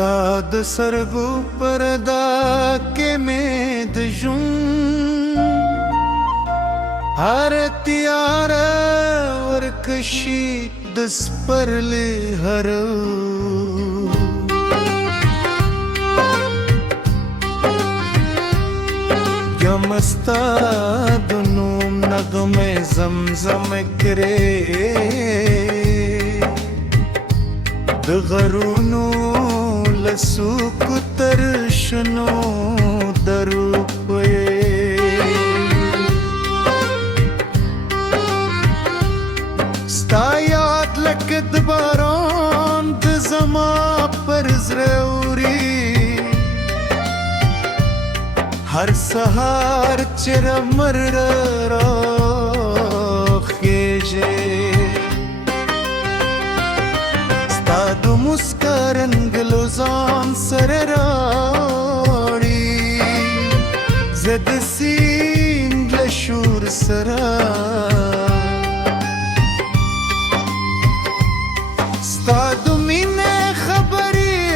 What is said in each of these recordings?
ستاد سرګو پردا کې مې د ژوند هر تیار ورکشي د سپرلي هر یم ستاد نوم نغمه زمزم کرے د غرونو لسوک تر شنو دروپوی ستا یاد لکه د باران د زما پر زړه اوري هر سهار چې رمر راخیږي ستا د مسکا رنګ له ځان سره راوړي زه د سیند له شور سره ستا د مینې خبرې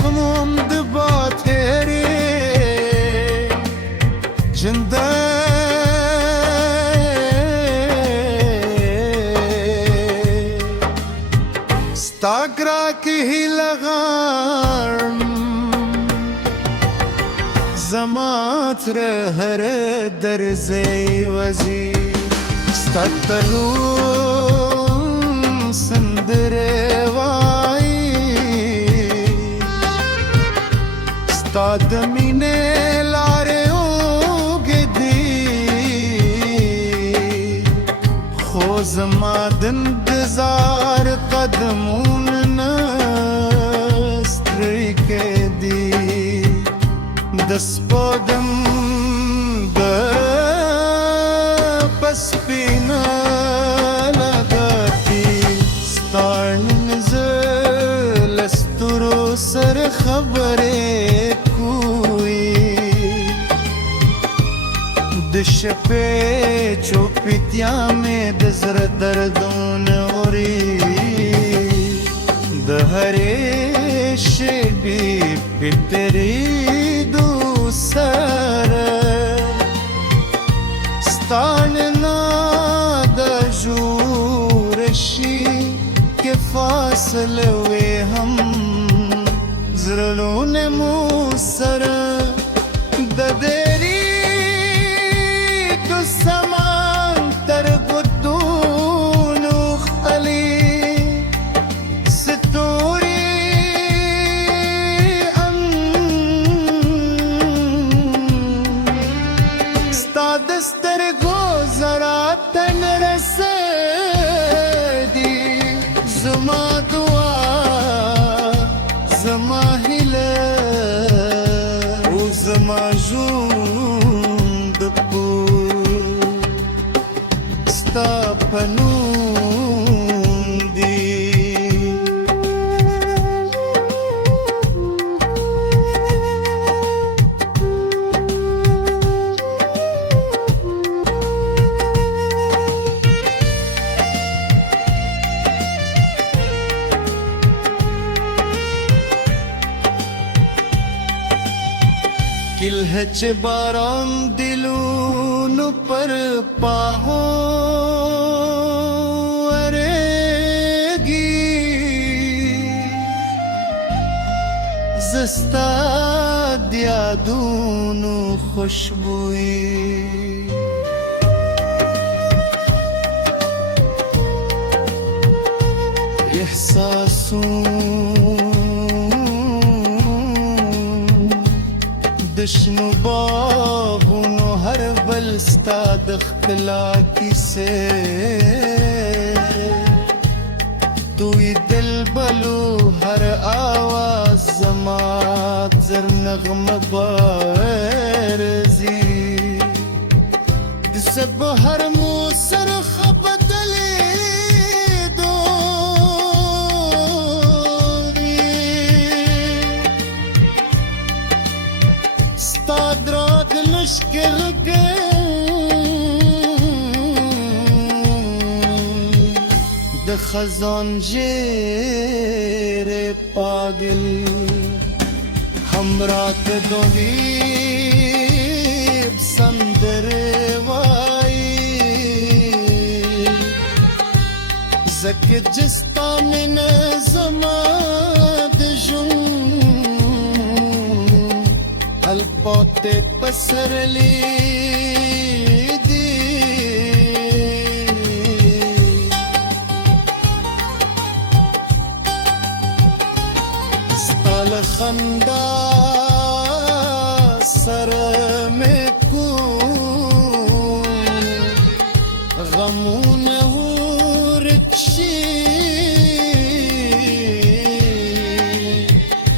کوم د باد هېرې ژوندی ستا ګراک هیله غواړم زما تره هر درځی وځي ستا تلون سندرې وایي ستا د مینې لارې زما د انتظار قدمونه نه ستړي کېدي د سپودم د پسپینه لګتي ستا زه له ستورو سره خبرې کوي د شپې چوپتیا مې د زړه دردونه اوري د هرې شېبې په تېرېدو سره ستا نه د ژوره شي کې فاصله وې هم زړونه مو سره د دېرې سمانتر گدونو خلی ستوری ستا دسترگو زرا تن رسدی زما دعا زما هیله او زما ژوند ستا په نوم دی किल्हच बारां दिलूनु पर पाहो अरेगी जस्ता यादूनु खुशबुई एहसासों دشنو باغونو هر بل ستا د ښکلا کیسې توی دل بلو هر آواز زما زر نغمه بارزي د سبهر مو سرخ بدلې دراد لشکر گئے د خزان جیر پاگل همرات دویب سندر وائی زک جستان نظمات جن الپوت پسر لی خندا سر میں کو غمون ورچی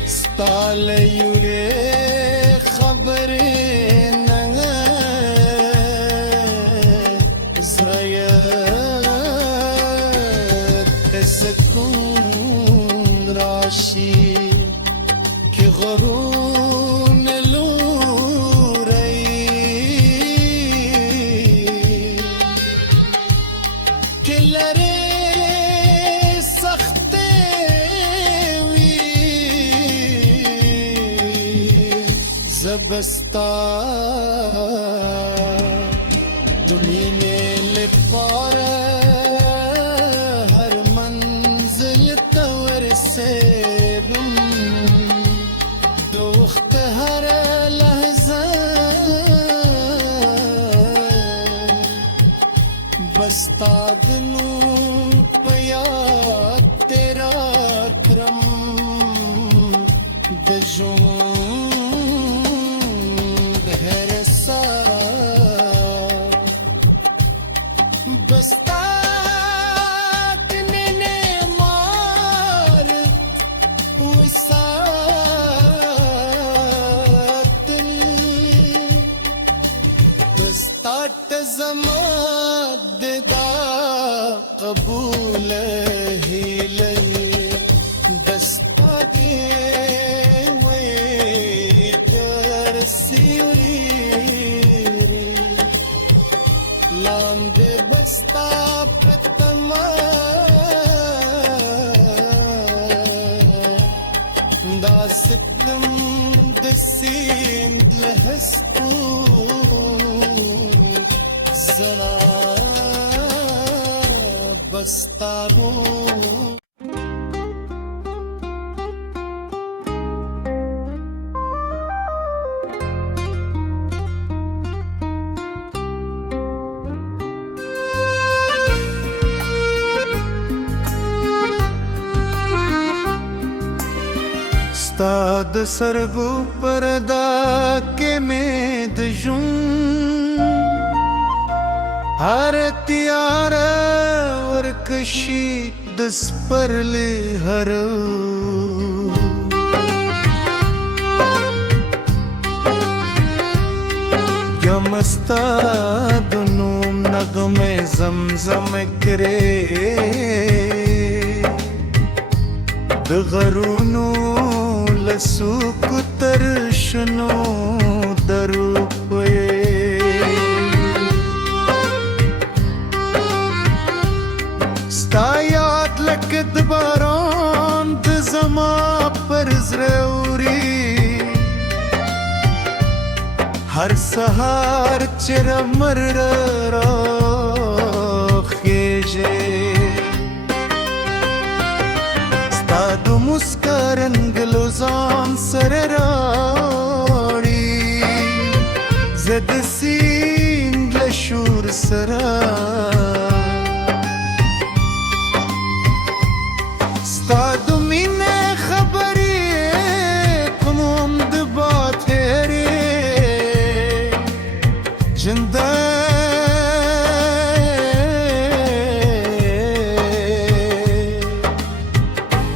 ستال یوری خبر نگ زرایت سکون راشی غرون لورئی کلرے سختے وی زبستا دنیا لپار ہر منزل تور سے وقت ہر لحظہ بستا دنوں پیا تیرا کرم دجوں دہر سارا بستا زماد دا قبول ہی لئی دستا دے وے در سیوری لاند بستا پتما دا سکلم دسیند لہسکو زنا بستارو ستاد سرگو پردا کے میں دجوں ہر تیار ورکشی دس پر لے ہر یمستا دنوم نغم زمزم کرے دغرونو لسوک ترشنو دروپے ستا یاد لکد باران د زما پر زروری ہر سہار چر مر را خیجے ستا دو مسکرنگ لوزان سر راڑی زد سین لشور سرا ستادو مینه خبری کموم دبا تیری جنده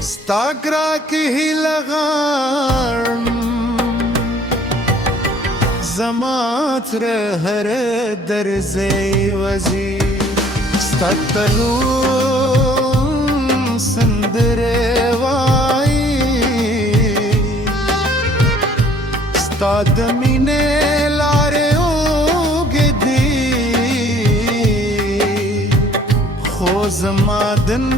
ستاگرا کی ہی لغارم زمات رہر درزی وزی ستتلو سندرے وائی ستاد مینے لارے اوگے دی خوز مادن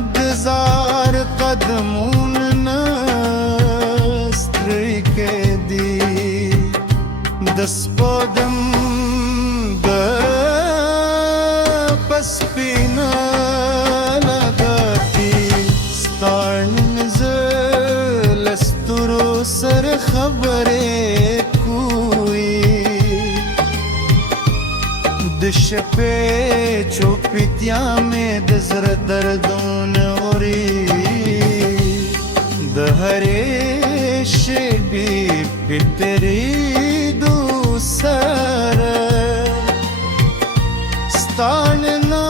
خبرې کوي د شپې چوپتیا مې د زړه دردونه اوري د هرې شېبې په تېرېدو سره ستا نه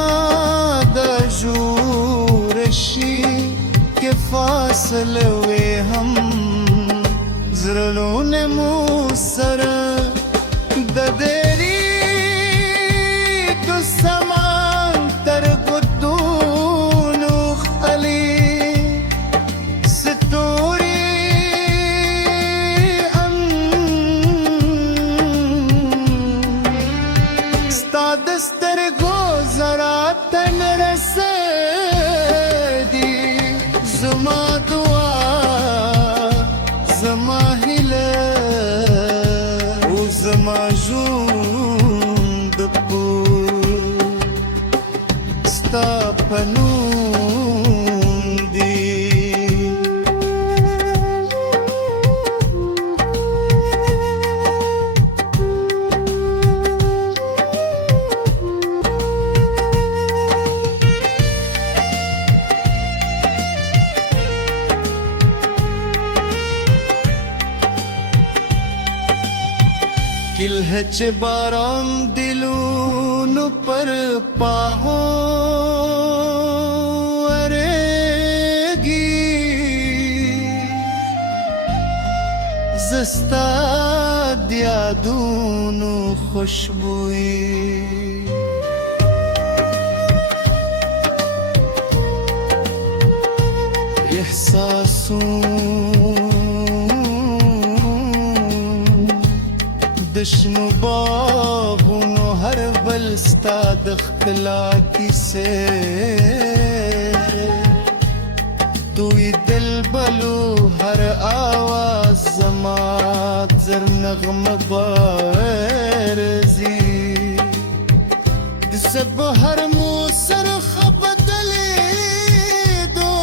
د ژور شي کې فاصله وې هم زړونه مو سره د دریدو سمندر ګردونو خالي ستوري ستا د سترګو زړه ته نه رسېږي زما دعا زما هیله او زما ژوند ستا په نوم دی किल्हच बाराम दिलून पर पाहो अरेगी जस्ता दिया दूनु खुशबुई एहसासों دشنو باغونو هر بل ستا د ښکلا کیسې توی دل بلو هر آواز زما زر نغمه بارزي د سبهر مو سرخ بدلېدو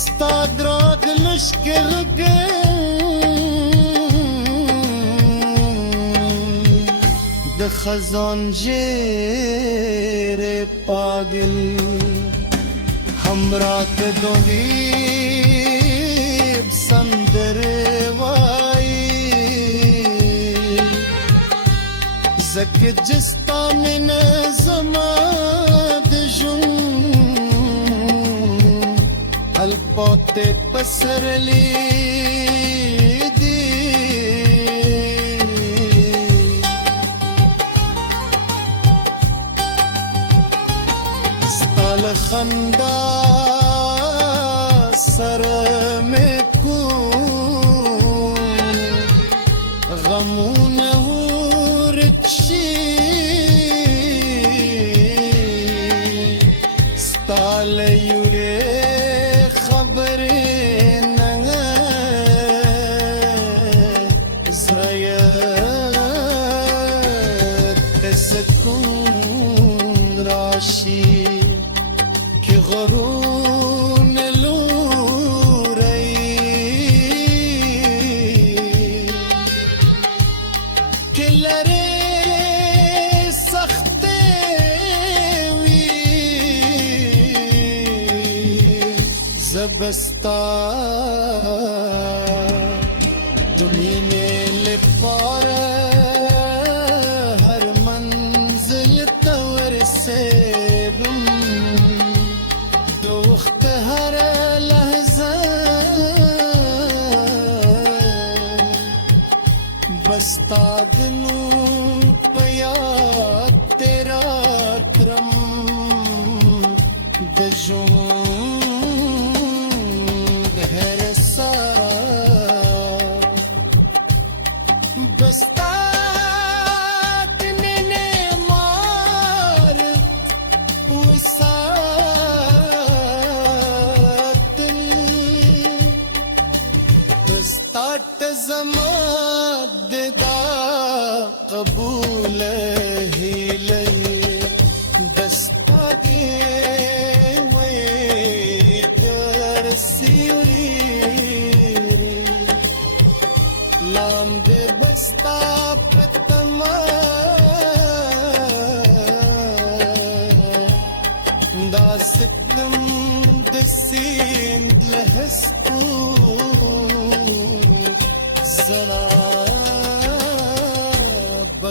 ستا دراغ لشکر د خزان جیر پاگل همرات دویب سندر وائی زک جستا من زمان دجن الپوتے پسرلی دی ستال خندا سر میں کو غمون ورچی ستال یوری سکون راشی که غرون لوری که لره سخته وی زبستا دلینه لپاره बस्ता दिनू पया तेरा करम दजूं है सारा बस्ता दिने मार वसात बस्ता तजमाद قبول هی لئی دستا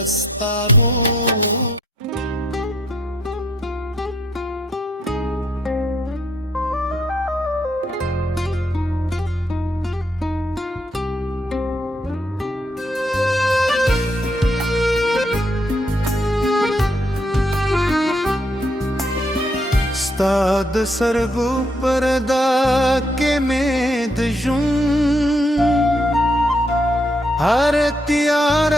پستارو ستا د سرګو پردا کې مې د ژوند هر تیار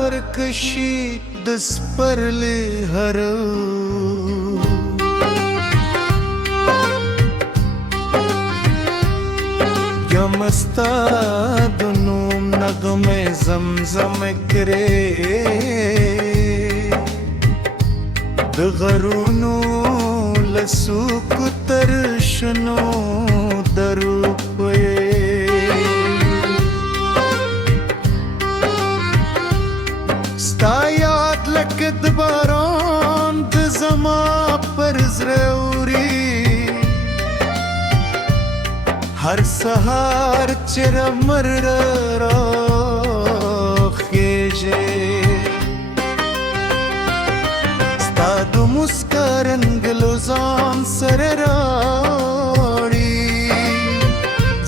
ورکشي د سپرلي هر یم ستا د نوم نغمه زمزم کرے د غرونو لسوک تر شنو دروپوی ستا یاد لکه د باران د زما پر زړه اوري هر سهار چې رمر راخیږي ستا د مسکا رنګ له ځان سره راوړي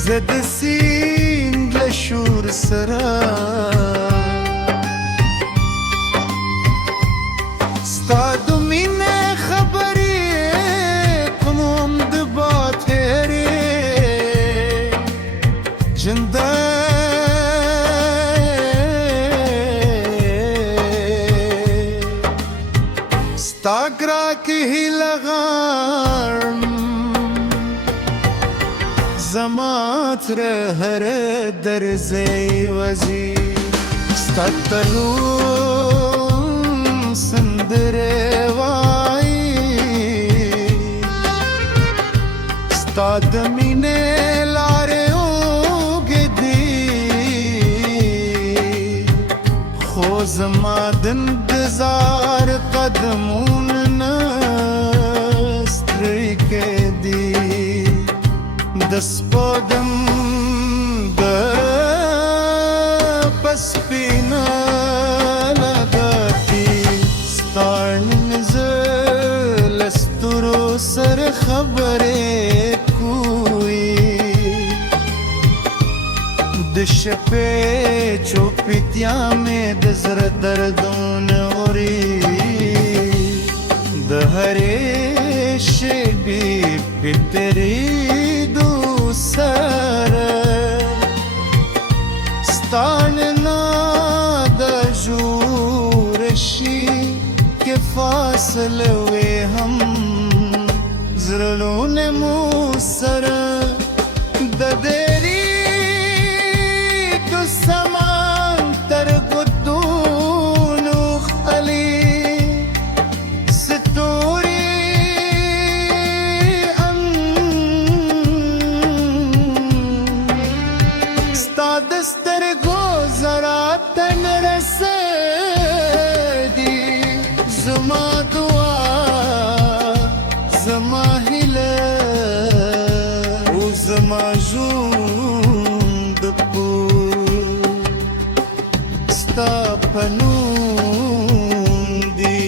زه د سیند له شور سره ستا د مینې خبرې کوم د باد هېرې ژوندی ستا ګراک هیله غواړم زما تره هر درځی وځي ستا تلون سندرې وایي ستا د مینې لارې اوږدې خو زما د انتظار قدمونه نه ستړي کېدي د سپوږم د پسپینه لګتي ستا زه له ستورو سره خبرې کوي د شپې چوپتیا مې د زړه دردونه اوري د هرې شېبې په تېرېدو سره ستا نه د ژوره شي کې فاصله وې هم زړونه مو سره د دېرې سمندر ګدونو خالي ستوري ستا د سترګو زرا تن رسېدي زما دعا زما هیله او زما ژوند ستا په نوم دی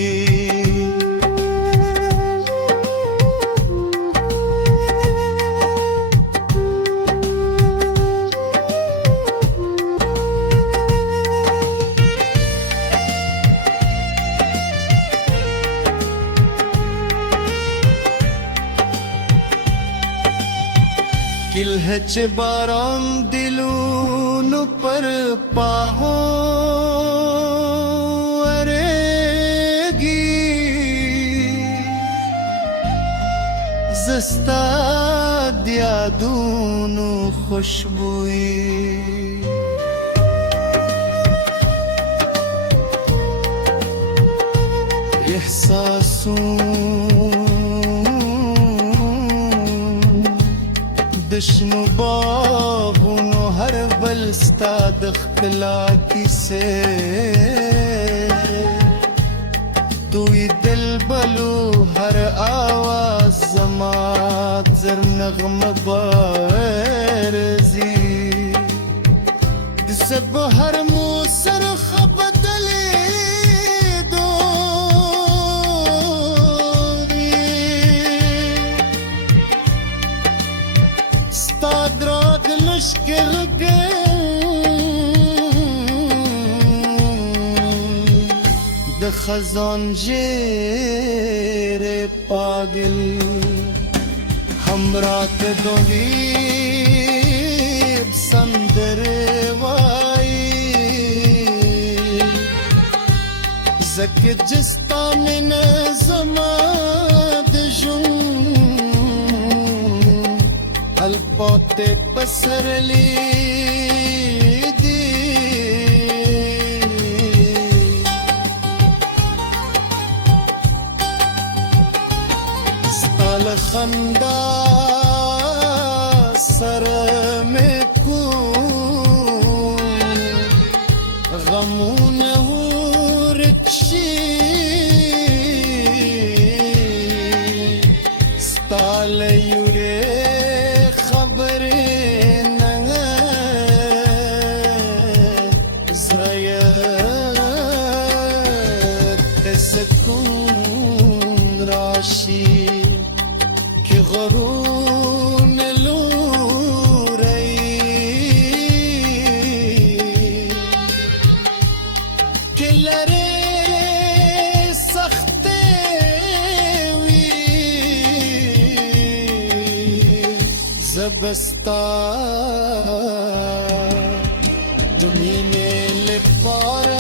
किल्हच बारां दिलों पर पाहो अरेगी जस्ता दिया दोनों खुशबुई دشنو باغونو هر بل ستا د ښکلا کیسې دوی دل بلو هر آواز زما زر نغمه بارزي د سبهر مو سرخه بدلې خزان جیر پاگل همرات دویب سندر وائی زک جستان نظمات جن الپوت پسرلی خندا سر میں کو غمون ورچی ستال یوری خبر نگ زرایت سکون راشی غرون لورئی کہ لرے سختے وی زبستا دنیا لپار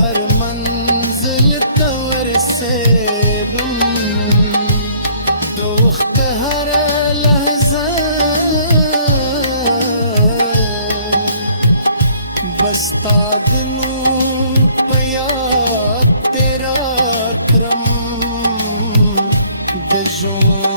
ہر منزل تور سے وقت ہر لحظہ بستا دنوں پیا تیرا کرم دجوں